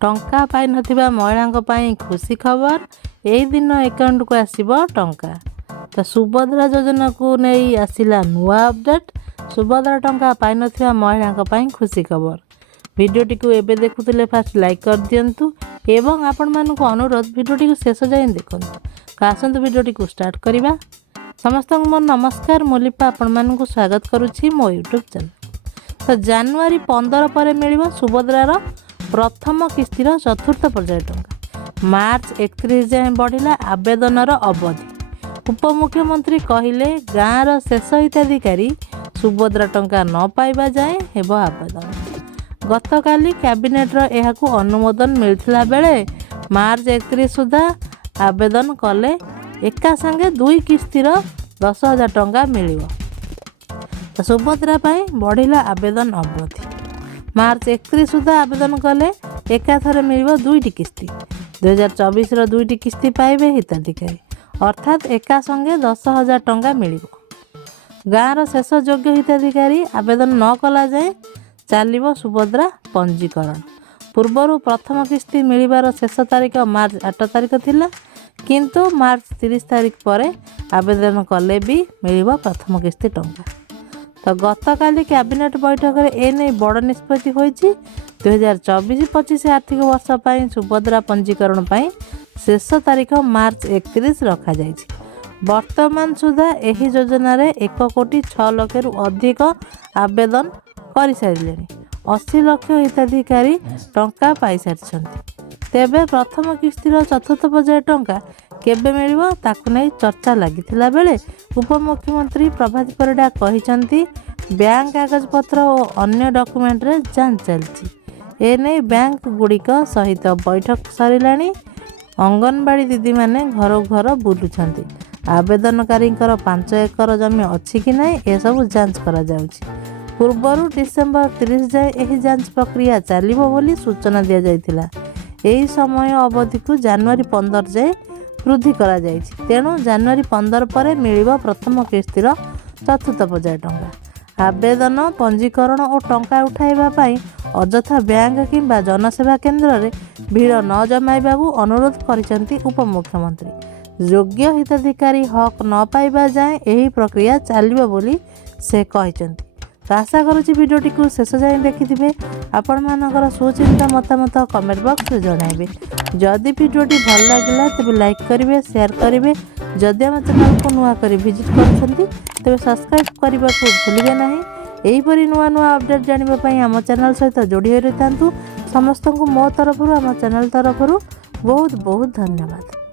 टंका पाई नथिबा महिलांक पाई खुशी खबर। एई दिन अकाउंट को आसीबो टंका। तो सुभद्रा योजना को नहीं आसिला नुआ अपडेट। सुभद्रा टंका पाई नथिबा महिलांक पाई खुशी खबर। वीडियोटी को एबे देखुतिले फास्ट लाइक कर दियंतु एवं आपण मानको अनुरोध वीडियोटी को शेष जाए देखंतु। तो आसंतु वीडियोटी को स्टार्ट करिबा। समस्त मोर नमस्कार मुलिपा आपण मानको स्वागत करूछि मो यूट्यूब चैनल। तो जनवरी 15 पर मिलिबो सुभद्रार प्रथम किस्तीर चतुर्थ पर्याय टंका। मार्च 31 जाए बढ़िला आवेदनर अवधि। उपमुख्यमंत्री कहिले गाँवर शेष हिताधिकारी सुभद्रा टंका न पाइबा जाए हेबो आवेदन। गतकाली कैबिनेटर एहाकु अनुमोदन मिलथिला बेले मार्च 31 सुधा आवेदन कले एका संगे दुई किस्तीर 10,000 टंका मिलिबो। तो सुभद्रा पाई बढ़िला आवेदन अवधि। मार्च 31 सुधा आवेदन कले एका थरे मिलिबो दुईटी किस्ती। 2024 रो दुईटी किस्ती पाइबे हिताधिकारी अर्थात एका संगे 10,000 टंका मिलिबो। गाँवर शेष योग्य हिताधिकारी आवेदन न कला जाए चलिबो सुभद्रा पंजीकरण। पूर्वर प्रथम किस्ती मिलिबार शेष तारीख मार्च 8 तारीख थिला, किंतु मार्च 30 तारीख पर आवेदन कले भी मिलिबो प्रथम किस्ती टंका। तो गतकाली कैबिनेट बैठक में एने बड़ निष्पत्ति होईची। 2024-25 आर्थिक वर्ष पर सुभद्रा पंजीकरण पर शेष तारीख मार्च 31 रखा जायछि। वर्तमान सुधा एही योजना रे 1,06 लाख रु अधिक आवेदन कर सारे 80 लाख हिताधिकारी टंका पाई सारिछन्ति। तेबे प्रथम किस्तीर चतुर्थ पर्याय टंका केबे मिलिबो ताकु नै चर्चा लागिथिला बेले उपमुख्यमंत्री प्रभात परिडा कहिसंती बैंक कागज पत्र और अन्य डॉक्यूमेंट रे जांच चलछि। एने बैंक गुड़िक सहित बैठक सरिलाणी। अंगनवाड़ी दीदी माने घर घर बुलुछंती। आवेदनकारी 5 एकर जमी अछि कि नै ए सब जांच करा जाउछि। पूर्वरु डिसेंबर 30 जाए एही जांच प्रक्रिया चलिबो बोली सूचना दिया जायतिला। एही समय अवधि को जनवरी 15 जाए वृद्धि करा जायछि। तेणु जनवरी 15 पर मिलिबो प्रथम किस्तीर चतुर्थ पर्याय टंका। आवेदन पंजीकरण और टंका उठाइबा पाई अजथा बैंक किंबा जनसेवा केंद्र रे भीड़ न जमाइबाकू अनुरोध करिसंती उपमुख्यमंत्री। योग्य हिताधिकारी हक न पाइबा जाए एही प्रक्रिया चलिबो बोली से कहिसंती। तो आशा करुँच वीडियोटी को शेष जाए देखिथे। आपण मानकर सुचिंता मतामत कमेंट बॉक्स में जनइबे। जदि वीडियोटी भल लगिला तेबे लाइक करिवे, शेयर करिवे। जदि आम चैनल को नुआ करी विजिट करछंती तेबे सब्सक्राइब करबा को भूलिबे नाही। एहीपरि नुआ नुआ अपडेट जानिबा पई आम चैनल सहित जोड़ी रहितांतु। समस्त को मो तरफ आम चैनल तरफ बहुत बहुत धन्यवाद।